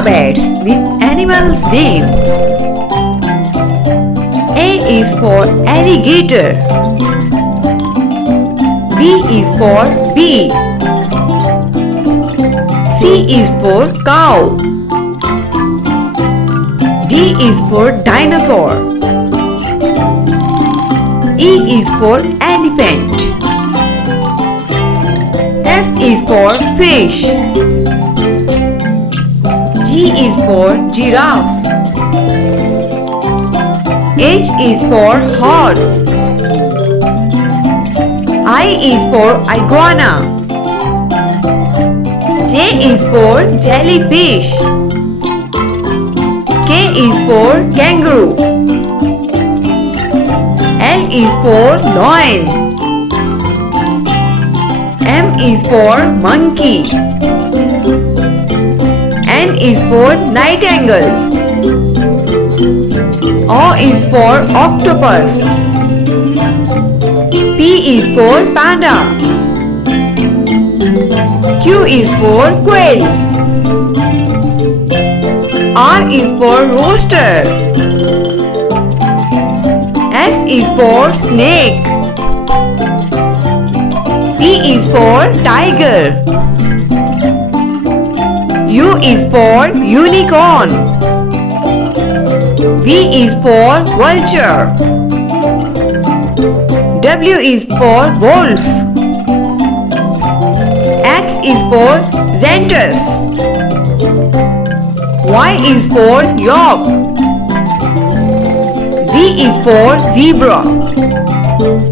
alphabets with animals' name. A is for alligator. B is for bee. C is for cow. D is for dinosaur. E is for elephant. F is for fish. G is for giraffe. H is for horse. I is for iguana. J is for jellyfish. K is for kangaroo. L is for lion. M is for monkey. N is for nightingale. O is for octopus. P is for panda. Q is for quail. R is for rooster. S is for snake. T is for tiger. U is for unicorn. V is for vulture. W is for wolf. X is for xanthus. Y is for yak. Z is for zebra.